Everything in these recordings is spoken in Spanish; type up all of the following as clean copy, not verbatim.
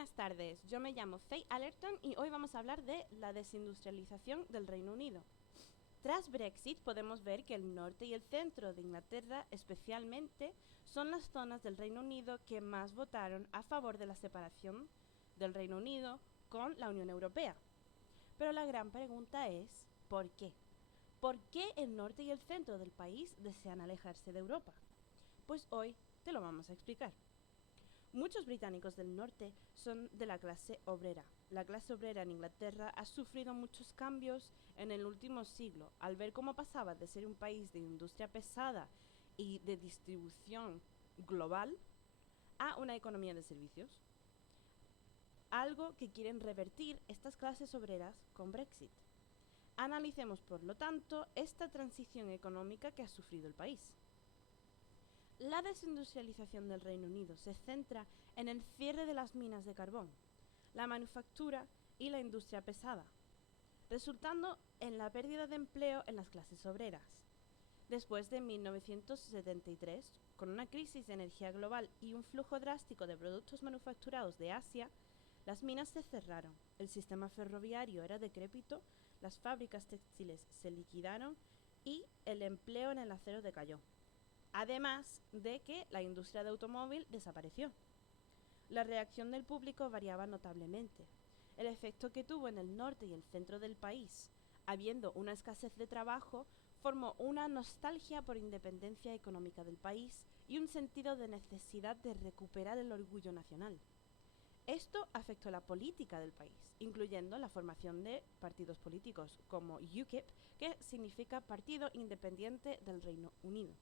Buenas tardes, yo me llamo Faye Allerton y hoy vamos a hablar de la desindustrialización del Reino Unido. Tras Brexit podemos ver que el norte y el centro de Inglaterra especialmente son las zonas del Reino Unido que más votaron a favor de la separación del Reino Unido con la Unión Europea. Pero la gran pregunta es, ¿por qué? ¿Por qué el norte y el centro del país desean alejarse de Europa? Pues hoy te lo vamos a explicar. Muchos británicos del norte son de la clase obrera. La clase obrera en Inglaterra ha sufrido muchos cambios en el último siglo, al ver cómo pasaba de ser un país de industria pesada y de distribución global a una economía de servicios. Algo que quieren revertir estas clases obreras con Brexit. Analicemos, por lo tanto, esta transición económica que ha sufrido el país. La desindustrialización del Reino Unido se centra en el cierre de las minas de carbón, la manufactura y la industria pesada, resultando en la pérdida de empleo en las clases obreras. Después de 1973, con una crisis de energía global y un flujo drástico de productos manufacturados de Asia, las minas se cerraron, el sistema ferroviario era decrépito, las fábricas textiles se liquidaron y el empleo en el acero decayó. Además de que la industria de automóvil desapareció. La reacción del público variaba notablemente. El efecto que tuvo en el norte y el centro del país, habiendo una escasez de trabajo, formó una nostalgia por independencia económica del país y un sentido de necesidad de recuperar el orgullo nacional. Esto afectó la política del país, incluyendo la formación de partidos políticos como UKIP, que significa Partido Independiente del Reino Unido,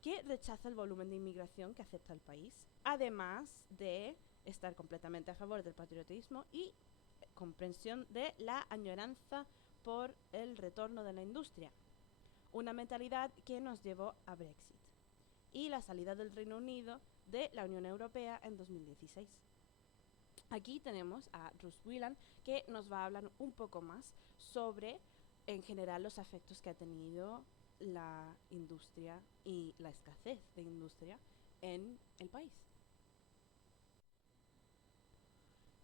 que rechaza el volumen de inmigración que acepta el país, además de estar completamente a favor del patriotismo y comprensión de la añoranza por el retorno de la industria, una mentalidad que nos llevó a Brexit y la salida del Reino Unido de la Unión Europea en 2016. Aquí tenemos a Ruth Whelan, que nos va a hablar un poco más sobre, en general, los efectos que ha tenido la industria y la escasez de industria en el país.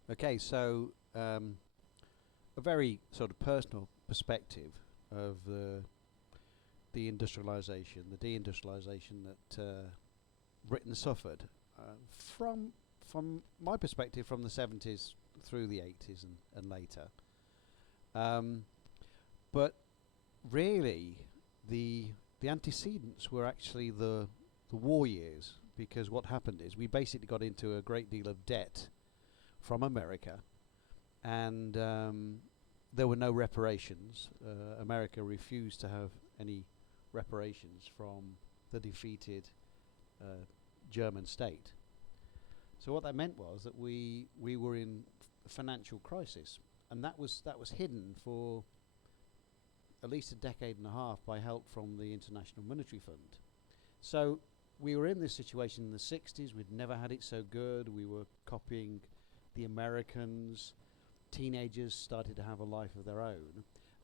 Okay, so a very sort of personal perspective of the industrialisation, the deindustrialisation that Britain suffered from my perspective from the 70s through the 80s and later. But really, the antecedents were actually the war years, because what happened is we basically got into a great deal of debt from America, and there were no reparations. America refused to have any reparations from the defeated German state. So what that meant was that we were in financial crisis, and that was hidden for at least a decade and a half by help from the International Monetary Fund. So we were in this situation in the 60s. We'd never had it so good. We were copying the Americans. Teenagers started to have a life of their own,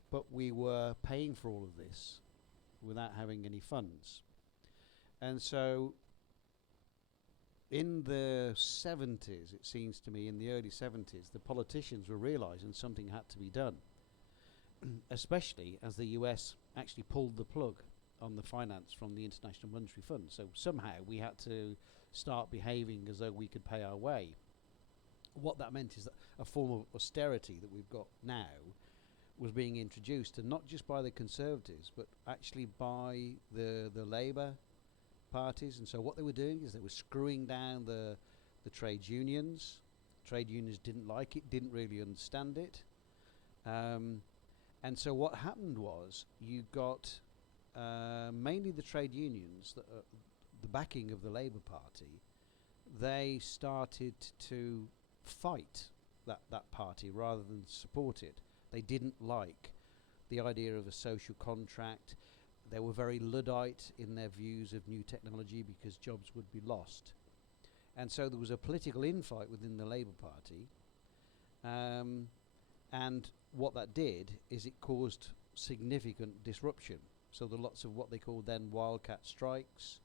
but we were paying for all of this without having any funds. And so in the 70s, it seems to me, in the early 70s, the politicians were realizing something had to be done, especially as the US actually pulled the plug on the finance from the International Monetary Fund. So somehow we had to start behaving as though we could pay our way. What that meant is that a form of austerity that we've got now was being introduced, and not just by the Conservatives, but actually by the Labour parties. And so what they were doing is they were screwing down the trade unions. Trade unions didn't like it, didn't really understand it. And so what happened was you got mainly the trade unions, the backing of the Labour Party. They started to fight that party rather than support it. They didn't like the idea of a social contract. They were very Luddite in their views of new technology because jobs would be lost. And so there was a political infight within the Labour Party. And what that did is it caused significant disruption. So there were lots of what they called then wildcat strikes.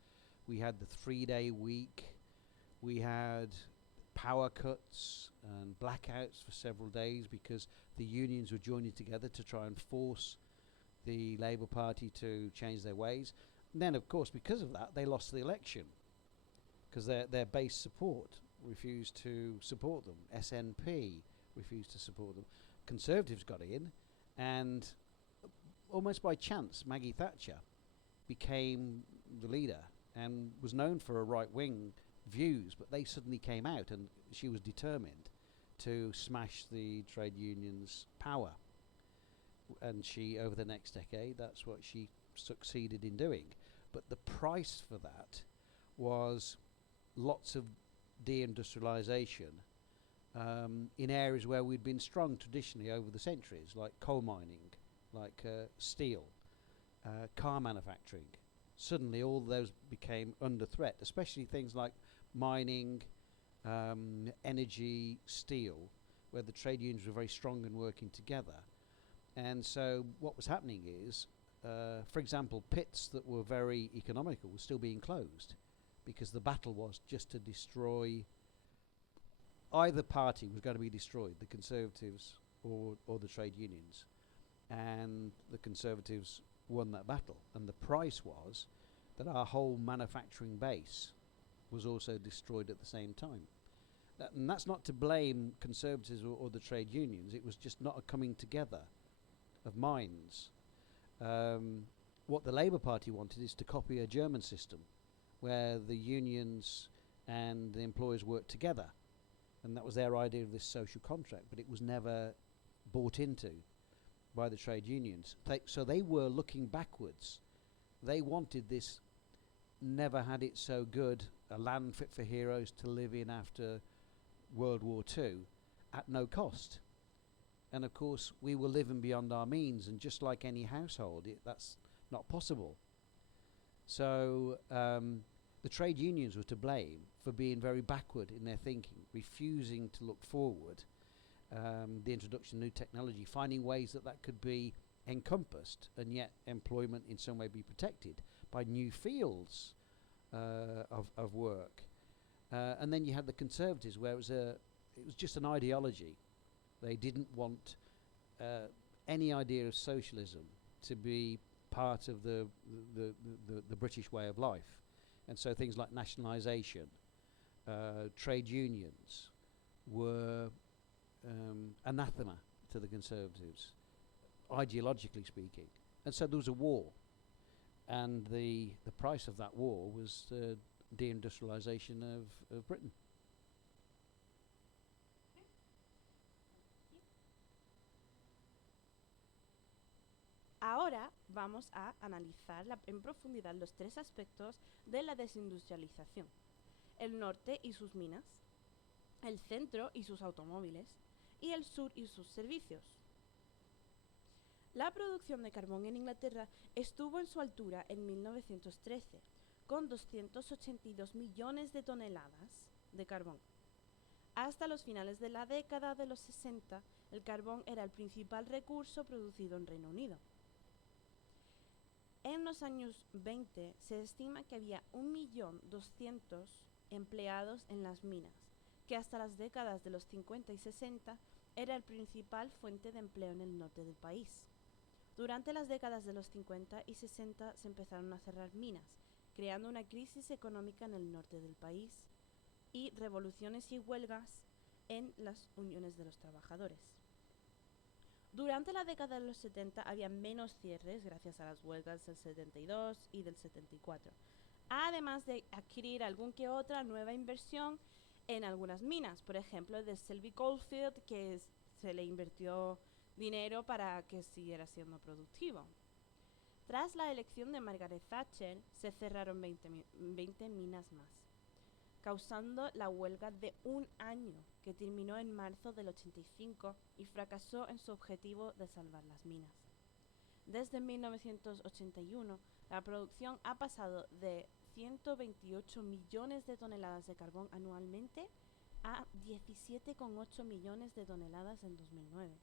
We had the 3-day week. We had power cuts and blackouts for several days because the unions were joining together to try and force the Labour Party to change their ways. And then, of course, because of that, they lost the election because their base support refused to support them. SNP refused to support them. Conservatives got in, and almost by chance, Maggie Thatcher became the leader and was known for her right-wing views, but they suddenly came out, and she was determined to smash the trade unions' power. And she, over the next decade, that's what she succeeded in doing. But the price for that was lots of deindustrialization in areas where we'd been strong traditionally over the centuries, like coal mining, like steel, car manufacturing. Suddenly all those became under threat, especially things like mining, energy, steel, where the trade unions were very strong and working together. And so what was happening is, for example, pits that were very economical were still being closed because the battle was just to destroy. Either party was going to be destroyed, the Conservatives or the trade unions. And the Conservatives won that battle. And the price was that our whole manufacturing base was also destroyed at the same time. And that's not to blame Conservatives or the trade unions. It was just not a coming together of minds. What the Labour Party wanted is to copy a German system where the unions and the employers worked together. And that was their idea of this social contract, but it was never bought into by the trade unions. So they were looking backwards. They wanted this never had it so good, a land fit for heroes to live in after World War II at no cost. And of course, we were living beyond our means, and just like any household, that's not possible. So the trade unions were to blame for being very backward in their thinking, refusing to look forward, the introduction of new technology, finding ways that could be encompassed and yet employment in some way be protected by new fields of work. And then you had the Conservatives, where it was just an ideology. They didn't want any idea of socialism to be part of the British way of life. And so things like nationalisation, trade unions were anathema to the Conservatives, ideologically speaking. And so there was a war. And the price of that war was the deindustrialisation of Britain. Ahora vamos a analizar en profundidad los tres aspectos de la desindustrialización: el norte y sus minas, el centro y sus automóviles, y el sur y sus servicios. La producción de carbón en Inglaterra estuvo en su altura en 1913, con 282 millones de toneladas de carbón. Hasta los finales de la década de los 60, el carbón era el principal recurso producido en Reino Unido. En los años 20 se estima que había 1.200.000 empleados en las minas, que hasta las décadas de los 50 y 60 era el principal fuente de empleo en el norte del país. Durante las décadas de los 50 y 60 se empezaron a cerrar minas, creando una crisis económica en el norte del país y revoluciones y huelgas en las uniones de los trabajadores. Durante la década de los 70 había menos cierres gracias a las huelgas del 72 y del 74, además de adquirir algún que otra nueva inversión en algunas minas, por ejemplo de Selby Coalfield, que se le invirtió dinero para que siguiera siendo productivo. Tras la elección de Margaret Thatcher, se cerraron 20 minas más, causando la huelga de un año, que terminó en marzo del 85 y fracasó en su objetivo de salvar las minas. Desde 1981, la producción ha pasado de 128 millones de toneladas de carbón anualmente a 17,8 millones de toneladas en 2009.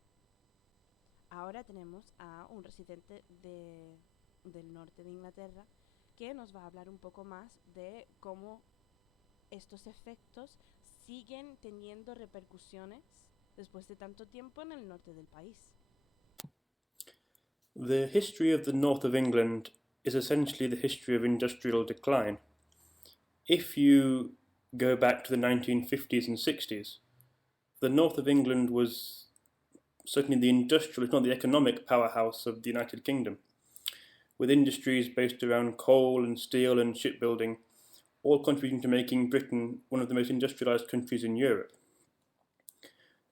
Ahora tenemos a un residente del norte de Inglaterra que nos va a hablar un poco más de cómo estos efectos siguen teniendo repercusiones después de tanto tiempo en el norte del país. The history of the north of England is essentially the history of industrial decline. If you go back to the 1950s and 60s, the north of England was certainly the industrial, if not the economic powerhouse of the United Kingdom, with industries based around coal and steel and shipbuilding, all contributing to making Britain one of the most industrialised countries in Europe.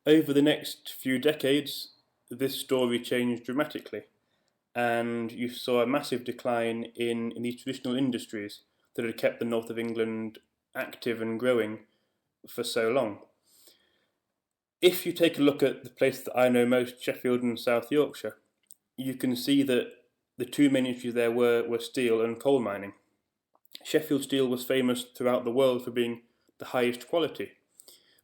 Over the next few decades, this story changed dramatically, and you saw a massive decline in these traditional industries that had kept the north of England active and growing for so long. If you take a look at the place that I know most, Sheffield and South Yorkshire, you can see that the two main industries there were steel and coal mining. Sheffield steel was famous throughout the world for being the highest quality,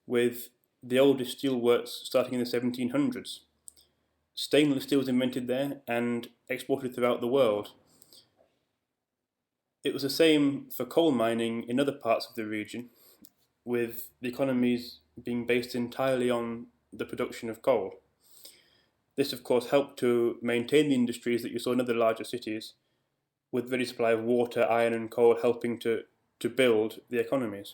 with the oldest steelworks starting in the 1700s. Stainless steel was invented there and exported throughout the world. It was the same for coal mining in other parts of the region, with the economies being based entirely on the production of coal. This, of course, helped to maintain the industries that you saw in other larger cities, with ready supply of water, iron and coal helping to build the economies.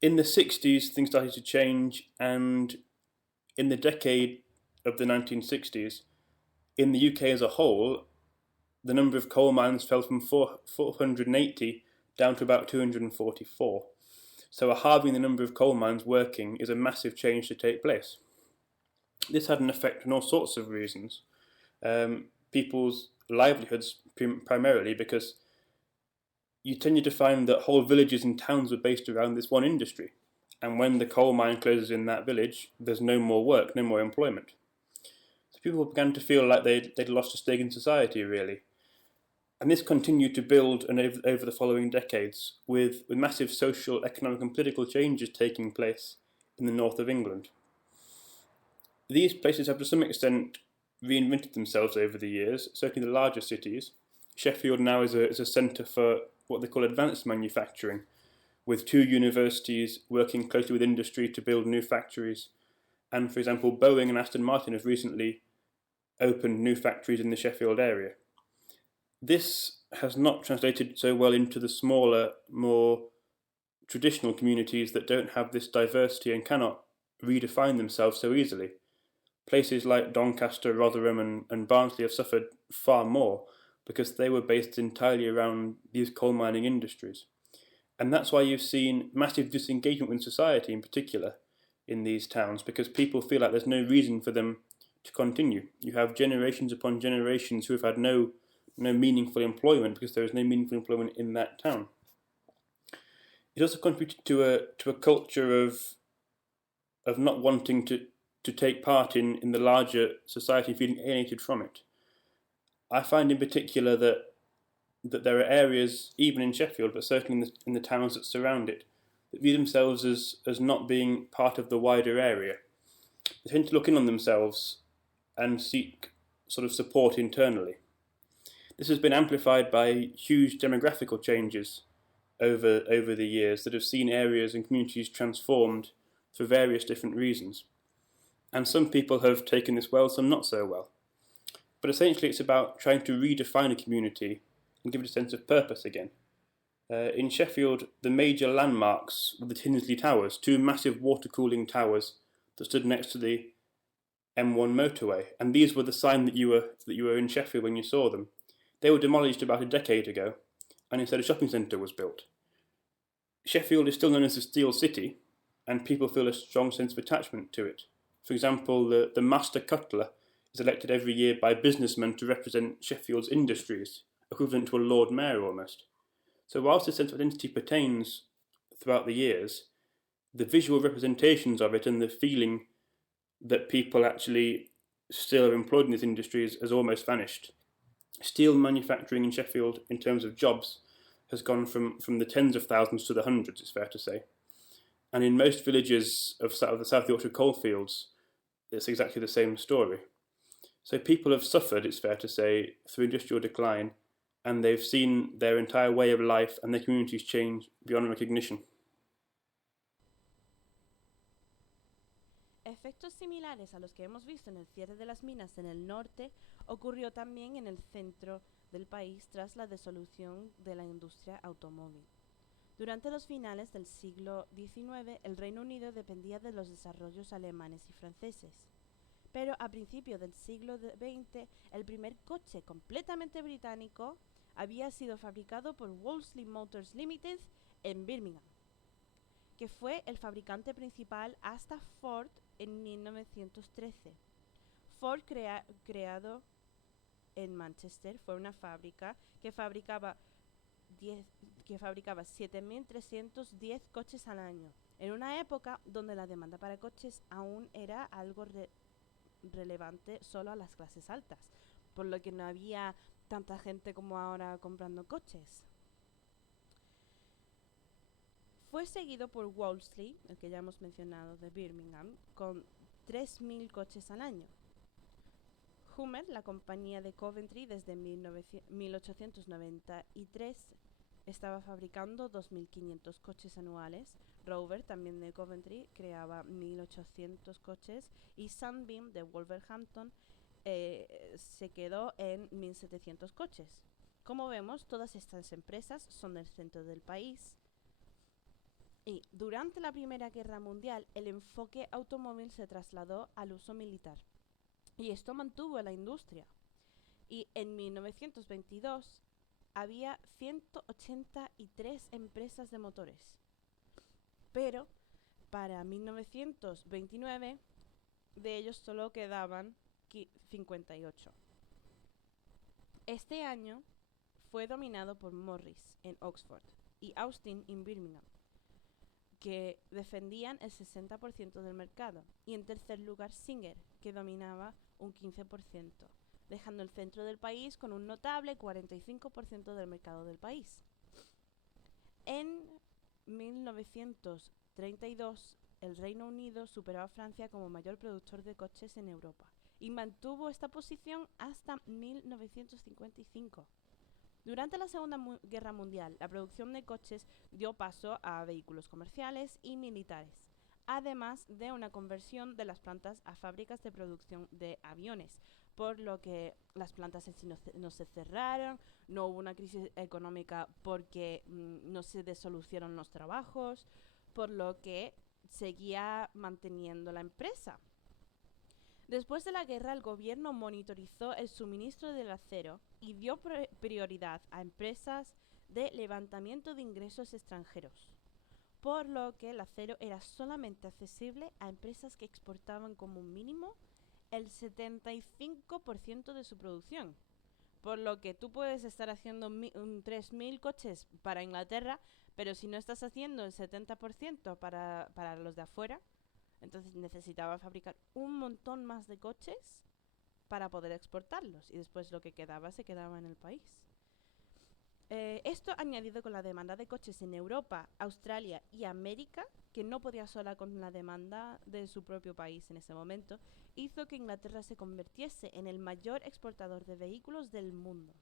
In the 60s, things started to change, and in the decade of the 1960s, in the UK as a whole, the number of coal mines fell from 480 down to about 244. So a halving the number of coal mines working is a massive change to take place. This had an effect on all sorts of reasons. People's livelihoods primarily, because you tended to find that whole villages and towns were based around this one industry. And when the coal mine closes in that village, there's no more work, no more employment. So people began to feel like they'd lost a stake in society, really. And this continued to build over the following decades, with massive social, economic and political changes taking place in the north of England. These places have to some extent reinvented themselves over the years, certainly the larger cities. Sheffield now is a centre for what they call advanced manufacturing, with 2 universities working closely with industry to build new factories. And for example, Boeing and Aston Martin have recently opened new factories in the Sheffield area. This has not translated so well into the smaller, more traditional communities that don't have this diversity and cannot redefine themselves so easily. Places like Doncaster, Rotherham and Barnsley have suffered far more because they were based entirely around these coal mining industries. And that's why you've seen massive disengagement with society in particular in these towns, because people feel like there's no reason for them to continue. You have generations upon generations who have had no meaningful employment because there is no meaningful employment in that town. It also contributed to a culture of not wanting to take part in the larger society, feeling alienated from it. I find in particular that there are areas, even in Sheffield, but certainly in the towns that surround it, that view themselves as not being part of the wider area. They tend to look in on themselves and seek sort of support internally. This has been amplified by huge demographical changes over the years that have seen areas and communities transformed for various different reasons. And some people have taken this well, some not so well. But essentially it's about trying to redefine a community and give it a sense of purpose again. In Sheffield, the major landmarks were the Tinsley Towers, 2 massive water cooling towers that stood next to the M1 motorway, and these were the sign that you were in Sheffield when you saw them. They were demolished about a decade ago, and instead a shopping centre was built. Sheffield is still known as the Steel City, and people feel a strong sense of attachment to it. For example, the Master Cutler is elected every year by businessmen to represent Sheffield's industries, equivalent to a Lord Mayor almost. So whilst this sense of identity pertains throughout the years, the visual representations of it and the feeling that people actually still are employed in these industries has almost vanished. Steel manufacturing in Sheffield, in terms of jobs, has gone from the tens of thousands to the hundreds, it's fair to say. And in most villages of the South Yorkshire coalfields, it's exactly the same story. So people have suffered, it's fair to say, through industrial decline, and they've seen their entire way of life and their communities change beyond recognition. Efectos similares a los que hemos visto en el cierre de las minas en el norte ocurrió también en el centro del país tras la disolución de la industria automóvil. Durante los finales del siglo XIX, el Reino Unido dependía de los desarrollos alemanes y franceses. Pero a principios del siglo XX, el primer coche completamente británico había sido fabricado por Wolseley Motors Limited en Birmingham, que fue el fabricante principal hasta Ford en 1913. Ford, creado en Manchester, fue una fábrica que fabricaba 7.310 coches al año, en una época donde la demanda para coches aún era algo relevante solo a las clases altas, por lo que no había tanta gente como ahora comprando coches. Fue seguido por Wolseley, el que ya hemos mencionado de Birmingham, con 3.000 coches al año. Hummer, la compañía de Coventry, desde 1893 estaba fabricando 2.500 coches anuales. Rover, también de Coventry, creaba 1.800 coches. Y Sunbeam, de Wolverhampton, se quedó en 1.700 coches. Como vemos, todas estas empresas son del centro del país. Y durante la Primera Guerra Mundial, el enfoque automóvil se trasladó al uso militar. Y esto mantuvo la industria. Y en 1922 había 183 empresas de motores. Pero para 1929 de ellos solo quedaban 58. Este año fue dominado por Morris en Oxford y Austin en Birmingham, que defendían el 60% del mercado, y en tercer lugar Singer, que dominaba un 15%, dejando el centro del país con un notable 45% del mercado del país. En 1932, el Reino Unido superó a Francia como mayor productor de coches en Europa y mantuvo esta posición hasta 1955. Durante la Segunda Guerra Mundial, la producción de coches dio paso a vehículos comerciales y militares, además de una conversión de las plantas a fábricas de producción de aviones, por lo que las plantas en sí no se cerraron, no hubo una crisis económica porque no se desolucionaron los trabajos, por lo que seguía manteniendo la empresa. Después de la guerra, el gobierno monitorizó el suministro del acero y dio prioridad a empresas de levantamiento de ingresos extranjeros, por lo que el acero era solamente accesible a empresas que exportaban como mínimo el 75% de su producción. Por lo que tú puedes estar haciendo 3.000 coches para Inglaterra, pero si no estás haciendo el 70% para los de afuera, entonces necesitaba fabricar un montón más de coches para poder exportarlos, y después lo que quedaba se quedaba en el país. Esto, añadido con la demanda de coches en Europa, Australia y América, que no podía sola con la demanda de su propio país en ese momento, hizo que Inglaterra se convirtiese en el mayor exportador de vehículos del mundo.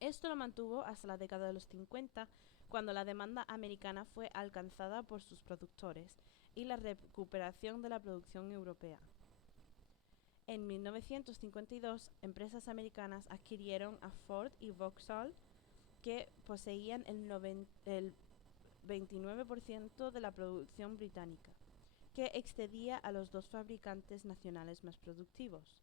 Esto lo mantuvo hasta la década de los 50, cuando la demanda americana fue alcanzada por sus productores y la recuperación de la producción europea. En 1952, empresas americanas adquirieron a Ford y Vauxhall, que poseían el 29% de la producción británica, que excedía a los dos fabricantes nacionales más productivos.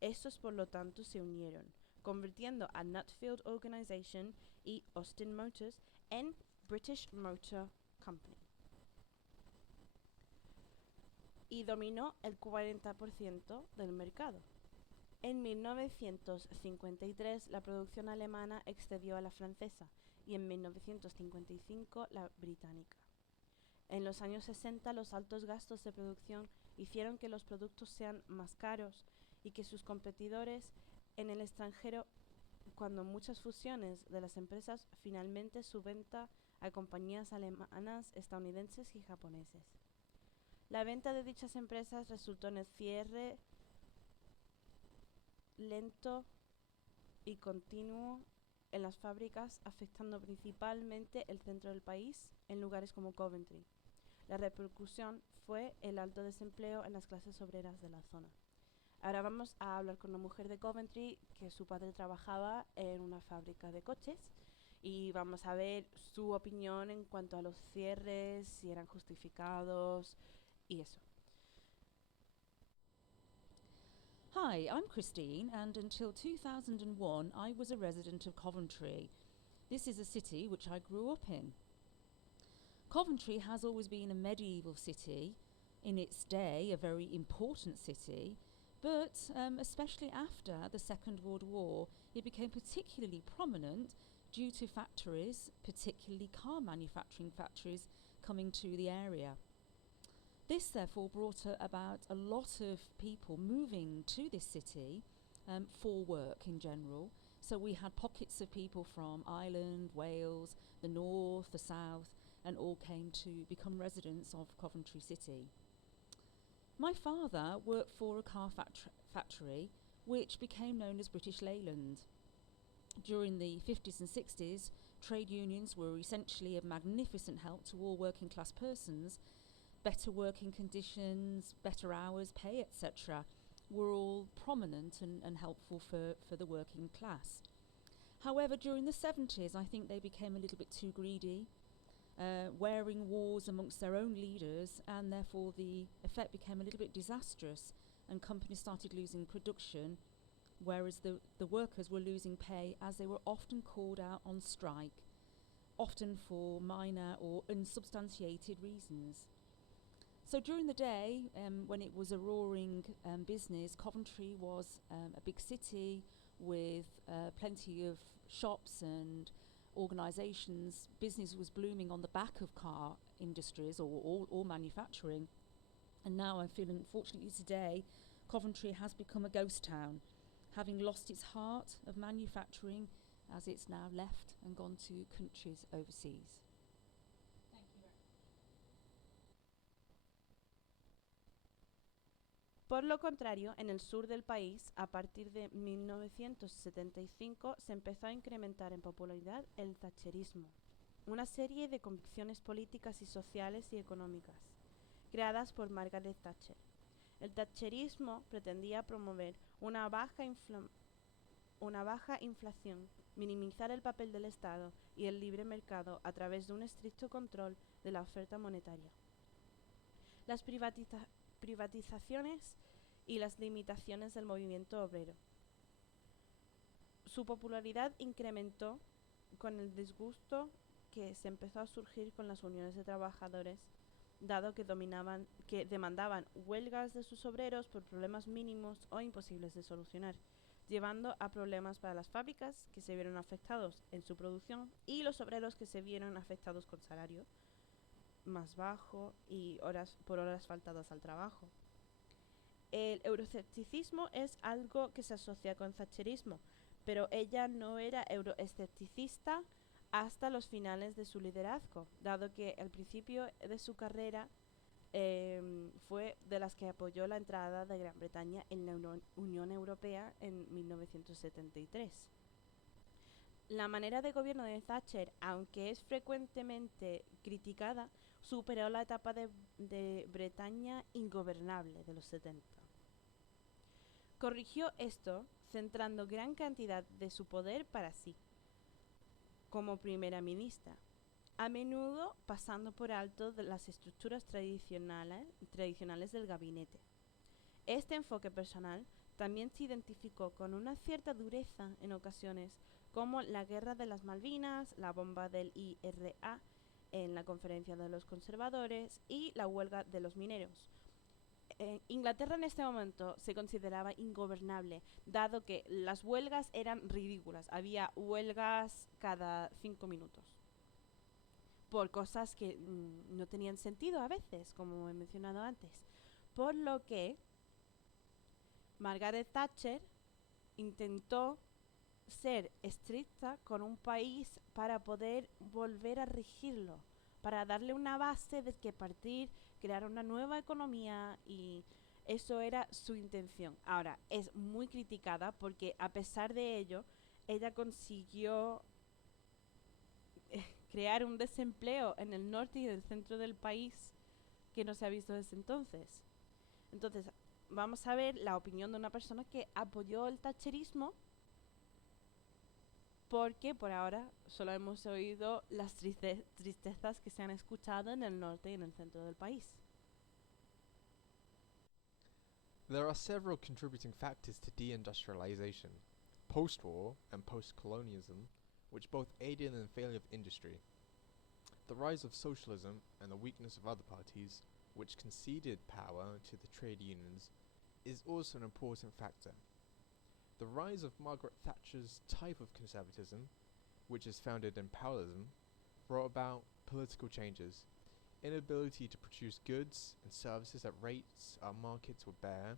Estos, por lo tanto, se unieron, convirtiendo a Nutfield Organization y Austin Motors en British Motor Company, y dominó el 40% del mercado. En 1953 la producción alemana excedió a la francesa y en 1955 la británica. En los años 60 los altos gastos de producción hicieron que los productos sean más caros y que sus competidores en el extranjero, cuando muchas fusiones de las empresas finalmente su venta a compañías alemanas, estadounidenses y japoneses. La venta de dichas empresas resultó en el cierre lento y continuo en las fábricas, afectando principalmente el centro del país en lugares como Coventry. La repercusión fue el alto desempleo en las clases obreras de la zona. Ahora vamos a hablar con una mujer de Coventry que su padre trabajaba en una fábrica de coches y vamos a ver su opinión en cuanto a los cierres, si eran justificados y eso. Hi, I'm Christine, and until 2001 I was a resident of Coventry. This is a city which I grew up in. Coventry has always been a medieval city, in its day a very important city, but especially after the Second World War it became particularly prominent due to factories, particularly car manufacturing factories, coming to the area. This therefore brought about a lot of people moving to this city for work in general. So we had pockets of people from Ireland, Wales, the north, the south, and all came to become residents of Coventry City. My father worked for a car factory which became known as British Leyland. During the 50s and 60s, trade unions were essentially a magnificent help to all working class persons. Better working conditions, better hours, pay, etc. were all prominent and helpful for the working class. However, during the 70s, I think they became a little bit too greedy, wearing wars amongst their own leaders, and therefore the effect became a little bit disastrous, and companies started losing production, whereas the workers were losing pay as they were often called out on strike, often for minor or unsubstantiated reasons. So during the day, when it was a roaring business, Coventry was a big city with plenty of shops and organisations. Business was blooming on the back of car industries or manufacturing. And now I feel, unfortunately today, Coventry has become a ghost town, having lost its heart of manufacturing as it's now left and gone to countries overseas. Por lo contrario, en el sur del país, a partir de 1975, se empezó a incrementar en popularidad el thatcherismo, una serie de convicciones políticas y sociales y económicas, creadas por Margaret Thatcher. El thatcherismo pretendía promover una baja inflación, minimizar el papel del Estado y el libre mercado a través de un estricto control de la oferta monetaria. Las privatizaciones y las limitaciones del movimiento obrero. Su popularidad incrementó con el disgusto que se empezó a surgir con las uniones de trabajadores, dado que demandaban huelgas de sus obreros por problemas mínimos o imposibles de solucionar, llevando a problemas para las fábricas que se vieron afectados en su producción y los obreros que se vieron afectados con salario más bajo y por horas faltadas al trabajo. El euroescepticismo es algo que se asocia con thatcherismo, pero ella no era euroescepticista hasta los finales de su liderazgo, dado que al principio de su carrera fue de las que apoyó la entrada de Gran Bretaña en la Unión Europea en 1973. La manera de gobierno de Thatcher, aunque es frecuentemente criticada, superó la etapa de Bretaña ingobernable de los 70. Corrigió esto, centrando gran cantidad de su poder para sí, como primera ministra, a menudo pasando por alto de las estructuras tradicionales del gabinete. Este enfoque personal también se identificó con una cierta dureza en ocasiones, como la Guerra de las Malvinas, la bomba del IRA en la Conferencia de los Conservadores y la huelga de los mineros. Inglaterra en este momento se consideraba ingobernable, dado que las huelgas eran ridículas. Había huelgas cada 5 minutos por cosas que no tenían sentido a veces, como he mencionado antes. Por lo que Margaret Thatcher intentó ser estricta con un país para poder volver a regirlo, para darle una base de que partir, crear una nueva economía, y eso era su intención. Ahora, es muy criticada porque a pesar de ello, ella consiguió crear un desempleo en el norte y el centro del país que no se ha visto desde entonces. Entonces, vamos a ver la opinión de una persona que apoyó el thatcherismo, porque por ahora solo hemos oído las tristezas que se han escuchado en el norte y en el centro del país. There are several contributing factors to deindustrialization, post-war and post-colonialism, which both aided in the failure of industry. The rise of socialism and the weakness of other parties, which conceded power to the trade unions, is also an important factor. The rise of Margaret Thatcher's type of conservatism, which is founded in Powellism, brought about political changes. Inability to produce goods and services at rates our markets would bear.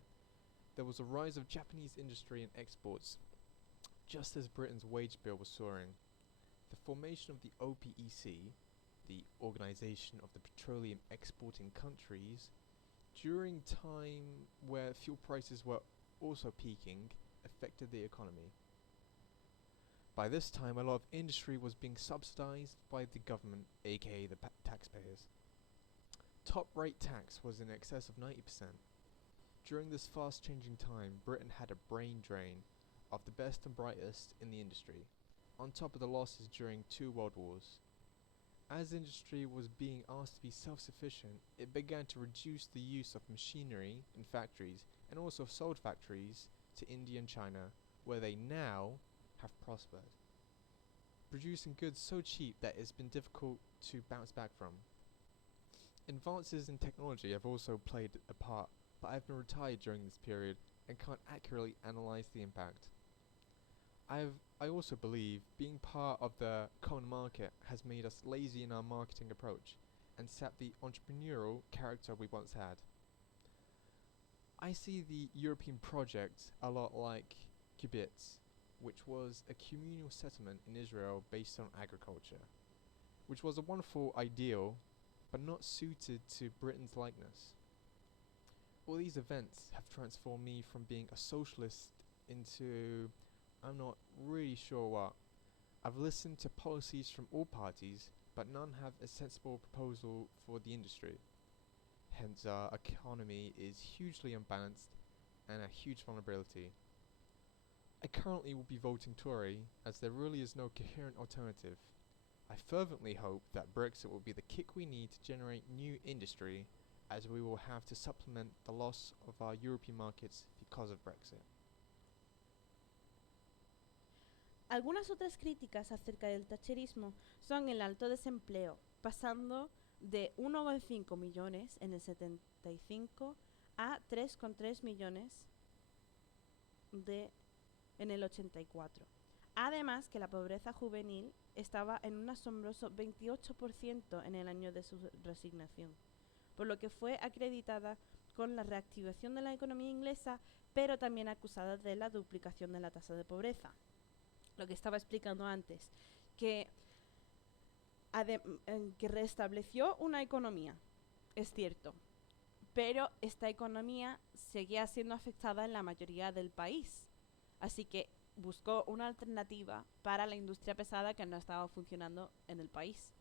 There was a rise of Japanese industry and exports, just as Britain's wage bill was soaring. The formation of the OPEC, the Organization of the Petroleum Exporting Countries, during time where fuel prices were also peaking, affected the economy. By this time, a lot of industry was being subsidized by the government, aka the taxpayers. Top rate tax was in excess of 90%. During this fast changing time, Britain had a brain drain of the best and brightest in the industry, on top of the losses during 2 world wars. As industry was being asked to be self-sufficient, it began to reduce the use of machinery in factories, and also sold factories to India and China, where they now have prospered, producing goods so cheap that it's been difficult to bounce back from. Advances in technology have also played a part, but I've been retired during this period and can't accurately analyze the impact. I also believe being part of the common market has made us lazy in our marketing approach and sapped the entrepreneurial character we once had. I see the European project a lot like Kibbutz, which was a communal settlement in Israel based on agriculture, which was a wonderful ideal, but not suited to Britain's likeness. All these events have transformed me from being a socialist into, I'm not really sure what. I've listened to policies from all parties, but none have a sensible proposal for the industry. Hence our economy is hugely unbalanced and a huge vulnerability. I currently will be voting Tory, as there really is no coherent alternative. I fervently hope that Brexit will be the kick we need to generate new industry, as we will have to supplement the loss of our European markets because of Brexit. Algunas otras críticas acerca del thatcherismo son el alto desempleo, pasando de 1,5 millones en el 75 a 3,3 millones en el 84. Además que la pobreza juvenil estaba en un asombroso 28% en el año de su resignación, por lo que fue acreditada con la reactivación de la economía inglesa, pero también acusada de la duplicación de la tasa de pobreza. Lo que estaba explicando antes, que restableció una economía, es cierto, pero esta economía seguía siendo afectada en la mayoría del país, así que buscó una alternativa para la industria pesada que no estaba funcionando en el país.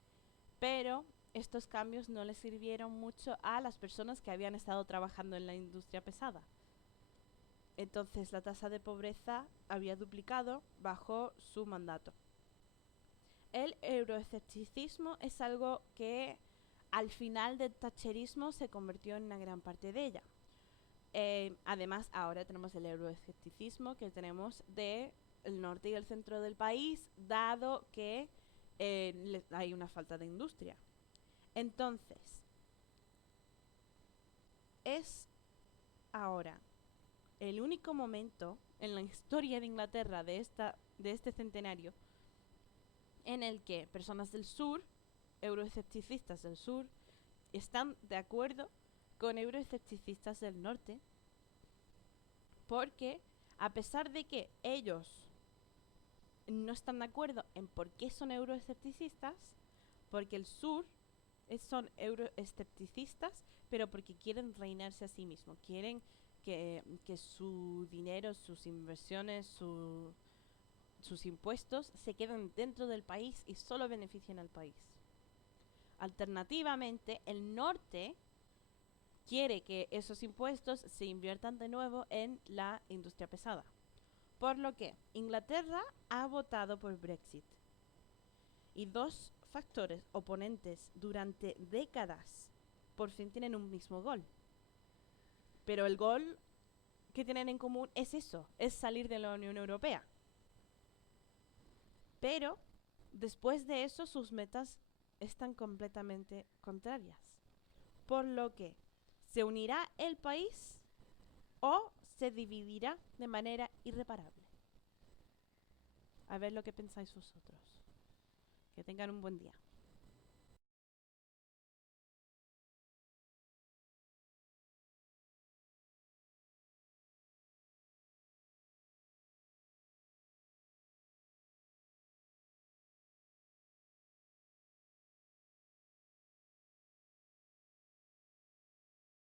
Pero estos cambios no le sirvieron mucho a las personas que habían estado trabajando en la industria pesada. Entonces la tasa de pobreza había duplicado bajo su mandato. El euroescepticismo es algo que al final del thatcherismo se convirtió en una gran parte de ella. Además, ahora tenemos el euroescepticismo que tenemos del norte y el centro del país, dado que hay una falta de industria. Entonces, es ahora el único momento en la historia de Inglaterra de este centenario en el que personas del sur, euroescepticistas del sur, están de acuerdo con euroescepticistas del norte, porque a pesar de que ellos no están de acuerdo en por qué son euroescepticistas, porque el sur son euroescepticistas, pero porque quieren reinarse a sí mismos, quieren que su dinero, sus inversiones, sus impuestos se queden dentro del país y solo beneficien al país. Alternativamente, el norte quiere que esos impuestos se inviertan de nuevo en la industria pesada. Por lo que Inglaterra ha votado por Brexit. Y dos factores oponentes durante décadas por fin tienen un mismo gol. Pero el gol que tienen en común es eso, es salir de la Unión Europea. Pero después de eso sus metas están completamente contrarias. Por lo que se unirá el país o se dividirá de manera irreparable. A ver lo que pensáis vosotros. Que tengan un buen día.